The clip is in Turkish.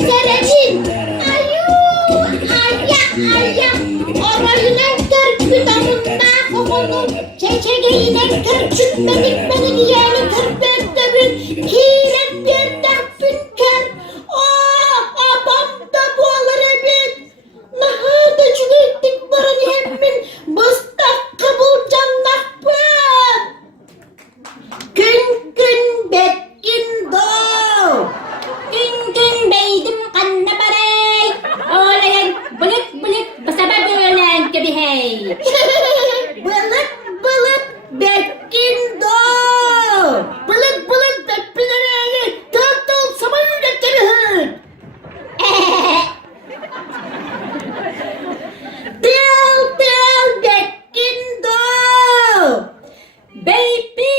Serenin. Ayak. Orayınen törpü damında kokunun. Çeçeğine törpü benim yeğeni törpü dövün. Hilet bir törpün ker. Abam da bu alır emin. Naha da çürüttük barın hemmin. Bıstak kabul cannakpın. Gün bekkin doğ. Gün beydim kanna barey. Olayan bulut basaba bölen gibi hey. Balık bekkin doğ. Balık bekkin Turtle sabah yürekleri. Del bekkin doğ. Baby